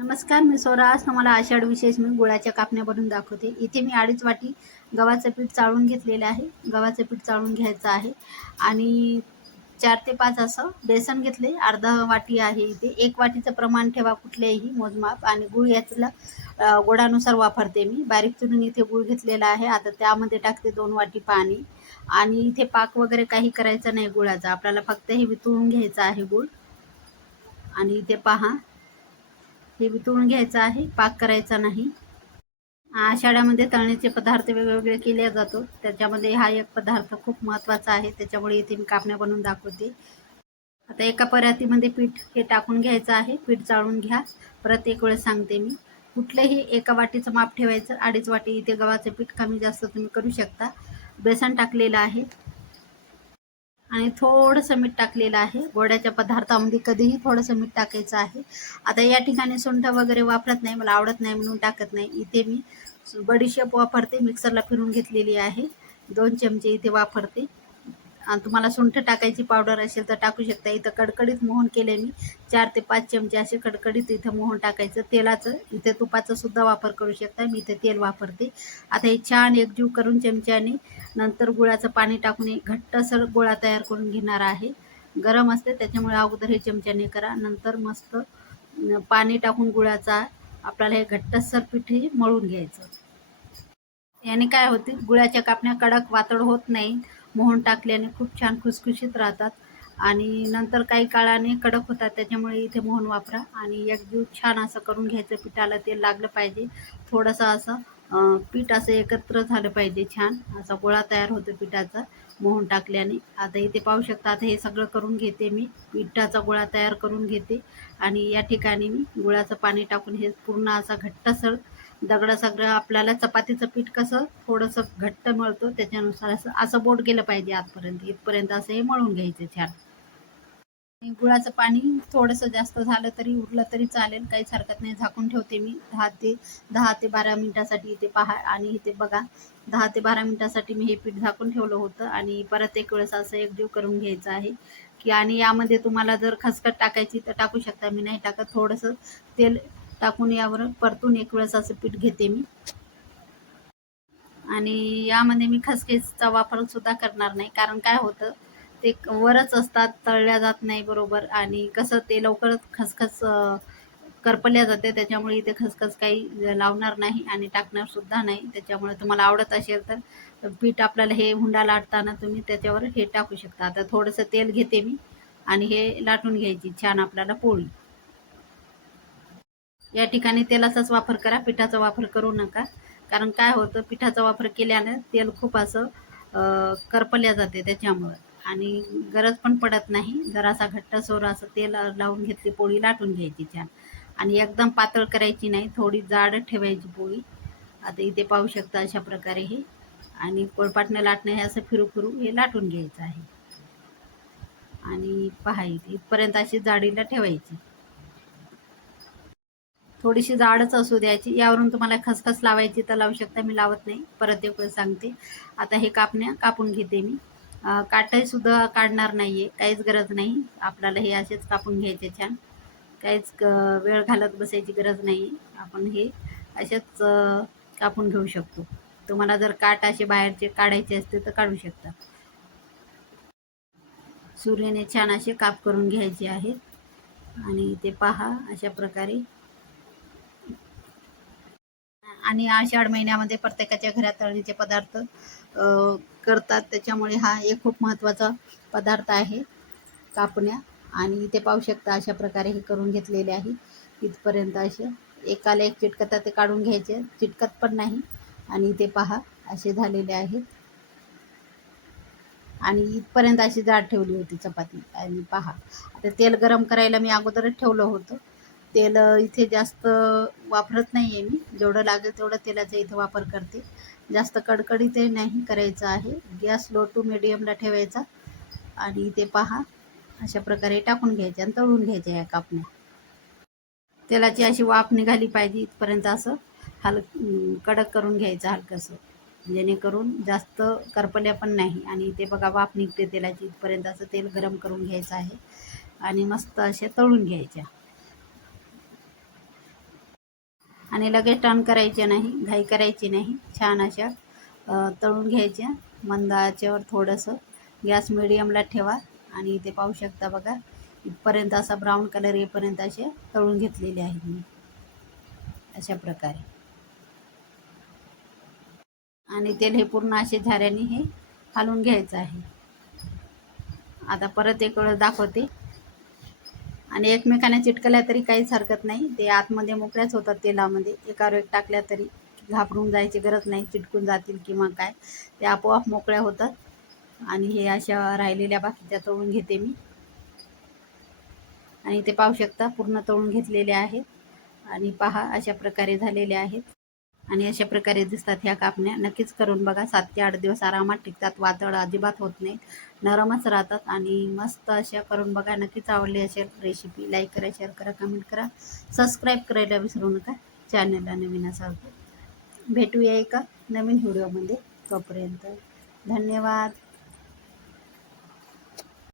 नमस्कार, मी स्वरा. आज तुम्हाला आषाढ विशेष मी गुळाच्या कापण्या बनवून दाखवते. इथे मी 2.5 वाटी गव्हाचं पीठ चाळून घेतलेलं आहे. गव्हाचं पीठ चाळून घ्यायचं आहे आणि 4 ते 5 असं बेसन घेतले. अर्धा वाटी आहे इथे. 1 वाटीचं प्रमाण ठेवा कुठलेही मोजमाप. आणि गूळ यातला गोडानुसार वापरते मी. बारीक चिरून इथे गूळ घेतलेला आहे. आता त्यामध्ये टाकते 2 वाटी पाणी. आणि इथे पाक वगैरे काही करायचं नाही गुळाचा. आपल्याला फक्त हे वितळून घ्यायचं आहे गूळ. आणि इथे पहा, हे वितळून घ्यायचं आहे, पाक करायचा नाही. आषाढामध्ये तळणीचे पदार्थ वेगवेगळे केले जातो. त्याच्यामध्ये हा एक पदार्थ खूप महत्त्वाचा आहे. त्याच्यामुळे इथे मी कापण्या बनवून दाखवते. आता एका परातीमध्ये पीठ हे टाकून घ्यायचं आहे. पीठ चाळून घ्या. परत एक वेळेस सांगते मी, कुठलेही एका वाटीचं माप ठेवायचं. 2.5 वाटी इथे गव्हाचं पीठ, कमी जास्त तुम्ही करू शकता. बेसन टाकलेलं आहे आणि थोडंसं मीठ टाकलेलं आहे. गोड्याच्या पदार्थामध्ये कधीही थोडंसं मीठ टाकायचं आहे. आता या ठिकाणी सुंठ वगैरे वापरत नाही, मला आवडत नाही म्हणून टाकत नाही. इथे मी बडीशेप वापरते, मिक्सरला फिरून घेतलेली आहे. 2 चमचे इथे वापरते. आणि तुम्हाला सुंठ टाकायची पावडर असेल तर टाकू शकता. इथं कडकडीत मोहन केले मी. 4 ते 5 चमचे असे कडकडीत इथं मोहन टाकायचं. तेलाचं इथे तुपाचा सुद्धा वापर करू शकता. मी इथे तेल वापरते. आता हे छान एकजीव करून चमच्याने नंतर गुळाचं पाणी टाकून एक घट्टसर गोळा तयार करून घेणार आहे. गरम असते त्याच्यामुळे अगोदर हे चमच्याने करा. नंतर मस्त पाणी टाकून गुळाचा आपल्याला हे घट्टसर पीठ मळून घ्यायचं. याने काय होते, गुळाच्या कापण्या कडक वातड होत नाही. मोहन टाकल्याने खूप छान खुसखुशीत राहतात आणि नंतर काही काळाने कडक होतात. त्याच्यामुळे इथे मोहन वापरा आणि एकजीव छान असं करून घ्यायचं. पिठाला तेल लागलं पाहिजे. थोडंसं असं पीठ असं एकत्र झालं पाहिजे. छान असा गोळा तयार होतो पिठाचा मोहन टाकल्याने. आता इथे पाहू शकता. आता हे सगळं करून घेते मी. पिठाचा गोळा तयार करून घेते आणि या ठिकाणी मी गुळाचं पाणी टाकून हे पूर्ण असा घट्टसर दगड सगळं, आपल्याला चपातीचं पीठ कसं थोडंसं घट्ट मळतो त्याच्यानुसार असं असं बोट गेलं पाहिजे आतपर्यंत. इथपर्यंत असं हे मळून घ्यायचं छान. आणि गुळाचं पाणी थोडंसं जास्त झालं तरी उरलं तरी चालेल, काहीच हरकत नाही. झाकून ठेवते मी 10 ते 12 मिनिटासाठी. इथे पहा आणि इथे बघा, 10 ते 12 मिनिटासाठी मी हे पीठ झाकून ठेवलं होतं. आणि परत एक वेळेस असं एकजीव करून घ्यायचं आहे की. आणि यामध्ये तुम्हाला जर खसखस टाकायची तर टाकू शकता. मी नाही टाकत. थोडंसं तेल टाकून यावर परतून एक वेळेस असं पीठ घेते मी. आणि यामध्ये मी खसखसचा वापर सुद्धा करणार नाही, कारण काय होतं, ते वरच असतात, तळल्या जात नाही बरोबर. आणि कसं ते लवकरच खसखस करपल्या जाते. त्याच्यामुळे इथे खसखस काही लावणार नाही आणि टाकणार सुद्धा नाही. त्याच्यामुळे तुम्हाला आवडत असेल तर पीठ आपल्याला हे हुंडा लाटताना तुम्ही त्याच्यावर हे टाकू शकता. आता थोडंसं तेल घेते मी आणि हे लाटून घ्यायची छान आपल्याला पोळी. या ठिकाणी तेलाचाच वापर करा, पिठाचा वापर करू नका. कारण काय होतं, पिठाचा वापर केल्याने तेल खूप असं करपल्या जाते त्याच्यामुळं. आणि गरज पण पडत नाही. जरासा घट्टसर असं तेल लावून घेतली, पोळी लाटून घ्यायची छान. आणि एकदम पातळ करायची नाही, थोडी जाड ठेवायची पोळी. आता इथे पाहू शकता अशा प्रकारे हे. आणि पोळपाटनं लाटणं हे असं फिरू फिरू हे लाटून घ्यायचं आहे. आणि पहा इथे इथपर्यंत अशी जाडीला ठेवायची. थोडीशी जाडच असू द्यायची. यावरून तुम्हाला खसखस लावायची तर लावू शकता, मी लावत नाही. परत एक वेळ सांगते. आता हे कापण्या कापून घेते मी. काटाही सुद्धा काढणार नाहीये, काहीच गरज नाही. आपल्याला हे असेच कापून घ्यायचे छान. काहीच वेळ घालत बसायची गरज नाही. आपण हे असेच कापून घेऊ शकतो. तुम्हाला जर काट असे बाहेरचे काढायचे असते तर काढू शकता. सुरीने छान असे काप करून घ्यायचे आहेत. आणि ते पहा अशा प्रकारे. आणि आषाढ महिन्यामध्ये प्रत्येकाच्या घरात तळणीचे पदार्थ करतात. त्याच्यामुळे हा एक खूप महत्त्वाचा पदार्थ आहे, कापण्या. आणि इथे पाहू शकता अशा प्रकारे हे करून घेतलेले आहे. इथपर्यंत असे एकाला एक चिटकतात ते काढून घ्यायचे, चिटकत पण नाही. आणि इथे पहा असे झालेले आहेत. आणि इथपर्यंत अशी जाड ठेवली होती चपाती. आणि पहा आता तेल गरम करायला मी अगोदरच ठेवलं होतं. तेल इथे जास्त वापरत नाही आहे मी. जेवढं लागेल तेवढं तेलाचा इथे वापर करते. जास्त कडकडीत नाही करायचं आहे. गॅस लो टू मिडियमला ठेवायचा. आणि इथे पहा अशा प्रकारे टाकून घ्यायच्या आणि तळून घ्यायच्या या कापण्या. तेलाची अशी वाफ निघाली पाहिजे इथपर्यंत असं कडक करून घ्यायचं हलकंसं, जेणेकरून जास्त करपल्या पण नाही. आणि इथे बघा वाफ निघते तेलाची. इथपर्यंत असं तेल गरम करून घ्यायचं आहे आणि मस्त अशा तळून घ्यायच्या. आणि लगेच टर्न करायचे नाही, घाई करायची नाही. छान अशा तळून घ्यायच्या मंद आचेवर. थोडंसं गॅस मिडियमला ठेवा आणि इथे पाहू शकता बघा, इथपर्यंत असा ब्राऊन कलर येईपर्यंत असे तळून घेतलेले आहेत मी अशा प्रकारे. आणि तेल हे पूर्ण असे झाऱ्याने हे हलवून घ्यायचं आहे. आता परत एक वेळ दाखवते. आणि एकमेकांना चिटकल्या तरी काहीच हरकत नाही, ते आतमध्ये मोकळ्याच होतात तेलामध्ये. एकावर एक टाकल्या तरी घाबरून जायची गरज नाही, चिटकून जातील किंवा काय, ते आपोआप मोकळ्या होतात. आणि हे अशा राहिलेल्या बाकीच्या तळून घेते मी. आणि ते पाहू शकता पूर्ण तळून घेतलेले आहेत. आणि पहा अशा प्रकारे झालेले आहेत. आणि अशा प्रकारे दिसतात ह्या कापण्या. नक्कीच करून बघा, 7 ते 8 दिवस आरामात टिकतात, वातड अजिबात होत नाही, नरमच राहतात. आणि मस्त अशा करून बघा. नक्कीच आवडली असेल रेसिपी. लाईक करा, शेअर करा, कमेंट करा, सबस्क्राईब करायला विसरू नका चॅनलला नवीन असाल तर. भेटूया एका नवीन व्हिडिओमध्ये. तोपर्यंत धन्यवाद.